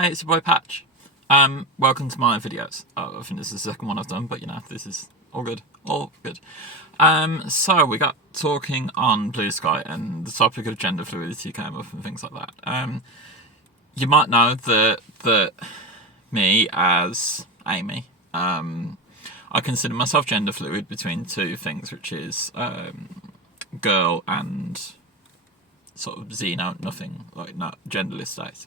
Hey, it's your boy Patch. Welcome to my videos. I think this is the second one I've done, but this is all good. All good. So we got talking on Blue Sky and the topic of gender fluidity came up and things like that. You might know that me as Amy, I consider myself gender fluid between two things, which is girl and sort of xeno, nothing like no genderless state.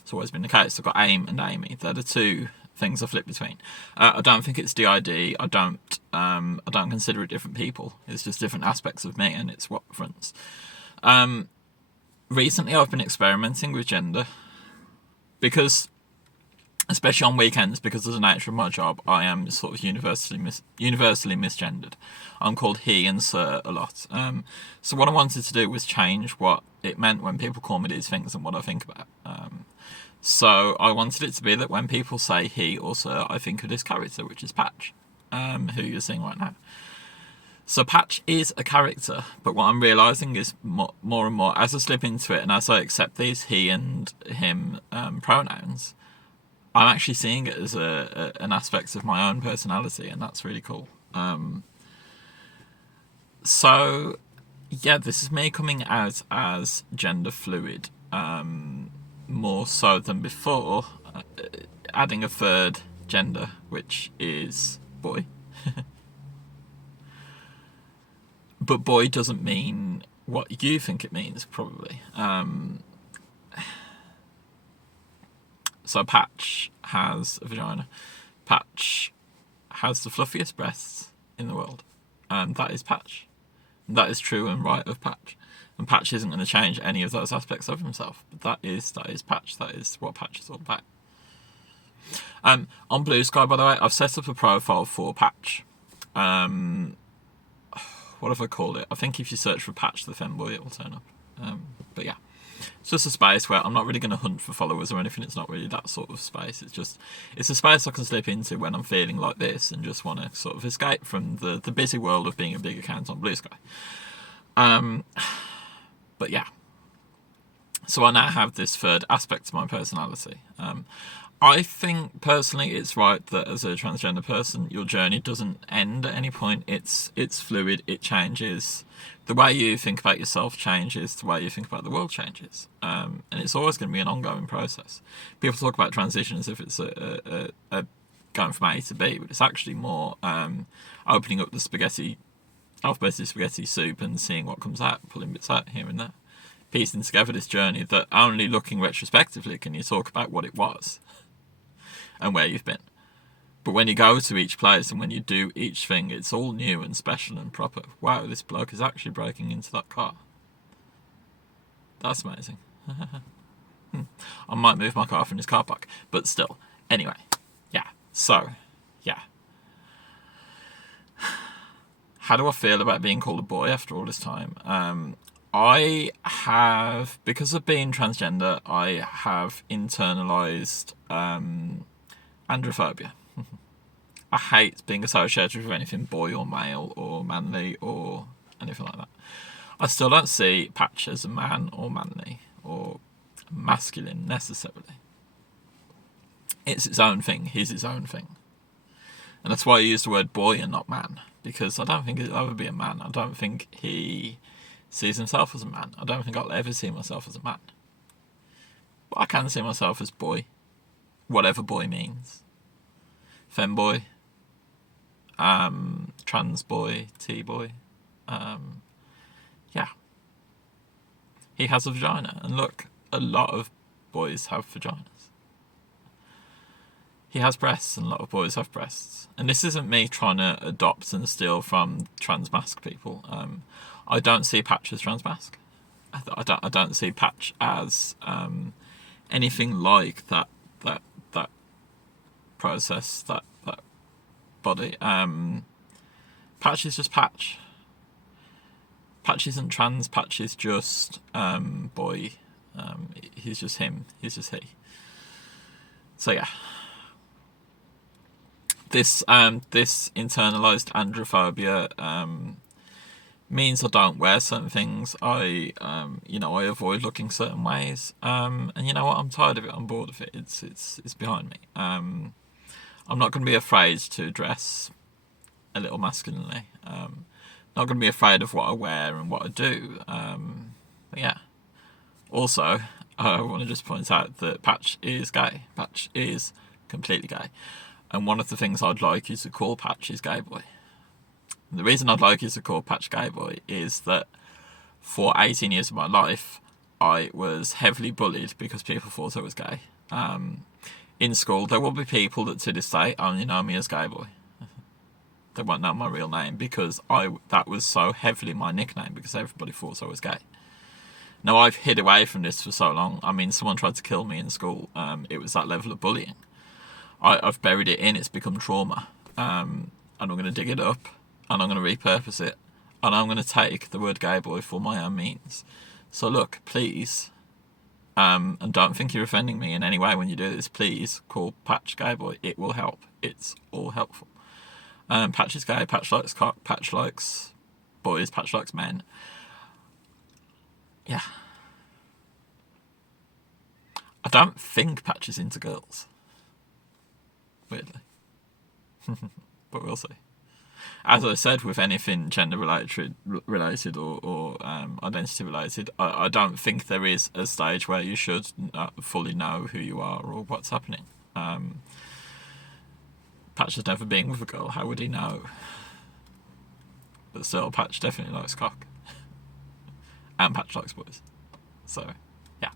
It's always been the case. I've got AIM and Amy. They're the two things I flip between. I don't think it's DID. I don't consider it different people. It's just different aspects of me, and it's what fronts. Recently, I've been experimenting with gender because, especially on weekends, because of the nature of my job, I am sort of universally misgendered. I'm called he and sir a lot. So what I wanted to do was change what it meant when people call me these things and what I think about. So I wanted it to be that when people say he or sir, I think of this character, which is Patch, who you're seeing right now. So Patch is a character, but what I'm realising is more and more, as I slip into it and as I accept these he and him pronouns, I'm actually seeing it as an aspect of my own personality, and that's really cool. So, yeah, this is me coming out as gender fluid, more so than before, adding a third gender, which is boy. But boy doesn't mean what you think it means, probably. So Patch has a vagina. Patch has the fluffiest breasts in the world. That is Patch. That is true and right of Patch. And Patch isn't going to change any of those aspects of himself. But that is Patch. That is what Patch is all about. On Blue Sky, by the way, I've set up a profile for Patch. What have I called it? I think if you search for Patch the Femboy, it will turn up. But yeah. It's just a space where I'm not really going to hunt for followers or anything. It's not really that sort of space. It's a space I can slip into when I'm feeling like this and just want to sort of escape from the busy world of being a big account on Blue Sky. But yeah. So I now have this third aspect to my personality. I think personally it's right that as a transgender person, your journey doesn't end at any point. It's fluid, it changes. The way you think about yourself changes, the way you think about the world changes. And it's always going to be an ongoing process. People talk about transition as if it's a going from A to B, but it's actually more opening up the alphabetic spaghetti soup and seeing what comes out, pulling bits out here and there. Piecing together this journey that only looking retrospectively can you talk about what it was and where you've been. But when you go to each place and when you do each thing, it's all new and special and proper. Wow, this bloke is actually breaking into that car. That's amazing. I might move my car from his car park, but still. Anyway, yeah. So, yeah. How do I feel about being called a boy after all this time? I have, because of being transgender, I have internalized androphobia. I hate being associated with anything boy or male or manly or anything like that. I still don't see Patch as a man or manly or masculine necessarily. It's its own thing. He's its own thing. And that's why I use the word boy and not man, because I don't think he'll ever be a man. I don't think he sees himself as a man. I don't think I'll ever see myself as a man. But I can see myself as boy. Whatever boy means. Femboy. Trans boy. T-boy. Yeah. He has a vagina. And look, a lot of boys have vaginas. He has breasts, and a lot of boys have breasts. And this isn't me trying to adopt and steal from transmasc people. I don't see Patch as transmasc. I don't see Patch as anything like that process, that body. Patch is just Patch. Patch isn't trans. Patch is just boy. He's just him. He's just he. So yeah. This internalized androphobia means I don't wear certain things. I avoid looking certain ways. And you know what? I'm tired of it. I'm bored of it. It's behind me. I'm not going to be afraid to dress a little masculinely. Not going to be afraid of what I wear and what I do. But yeah. Also, I want to just point out that Patch is gay. Patch is completely gay. And one of the things I'd like you to call Patch is Gay Boy. And the reason I'd like you to call Patch Gay Boy is that for 18 years of my life, I was heavily bullied because people thought I was gay. In school, there will be people that to this day only know me as Gay Boy. They won't know my real name because that was so heavily my nickname because everybody thought I was gay. Now, I've hid away from this for so long. I mean, someone tried to kill me in school. It was that level of bullying. I've buried it in. It's become trauma. And I'm going to dig it up. And I'm going to repurpose it. And I'm going to take the word gay boy for my own means. So look, please, and don't think you're offending me in any way when you do this, please call Patch Gay Boy. It will help. It's all helpful. Patch is gay. Patch likes cock. Patch likes boys. Patch likes men. Yeah. I don't think Patch is into girls. Weirdly. But we'll see. As I said, with anything gender related or identity related, I don't think there is a stage where you should fully know who you are or what's happening. Patch has never been with a girl. How would he know? But still, Patch definitely likes cock. And Patch likes boys. So, yeah.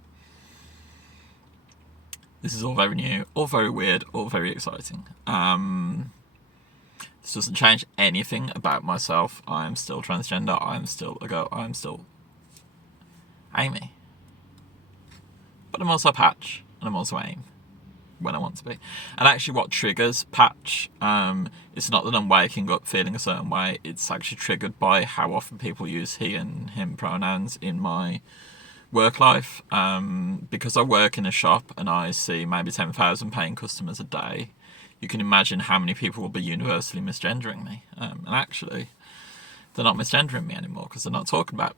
This is all very new, all very weird, all very exciting. This doesn't change anything about myself. I am still transgender. I am still a girl. I am still Amy. But I'm also Patch, and I'm also Aim when I want to be. And actually what triggers Patch, it's not that I'm waking up feeling a certain way, it's actually triggered by how often people use he and him pronouns in my work life. Because I work in a shop and I see maybe 10,000 paying customers a day, you can imagine how many people will be universally misgendering me. And actually, they're not misgendering me anymore because they're not talking about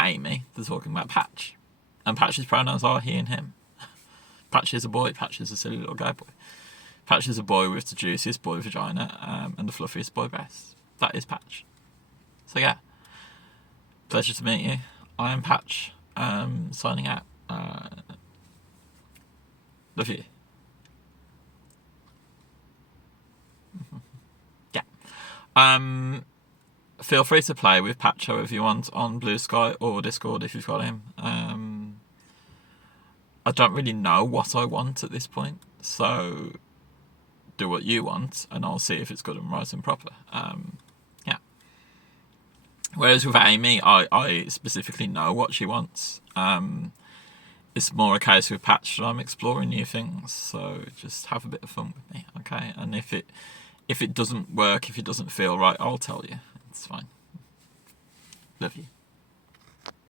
Amy, they're talking about Patch. And Patch's pronouns are he and him. Patch is a boy. Patch is a silly little gay boy. Patch is a boy with the juiciest boy vagina and the fluffiest boy breasts. That is Patch. So yeah, pleasure to meet you. I am Patch. Signing out. Love you. Yeah. Feel free to play with Patch however you want on Blue Sky or Discord if you've got him. I don't really know what I want at this point, so do what you want and I'll see if it's good and right and proper. Yeah. Whereas with Amy, I specifically know what she wants. It's more a case with Patch that I'm exploring new things, so just have a bit of fun with me, okay? And if it doesn't work, if it doesn't feel right, I'll tell you. It's fine. Love you.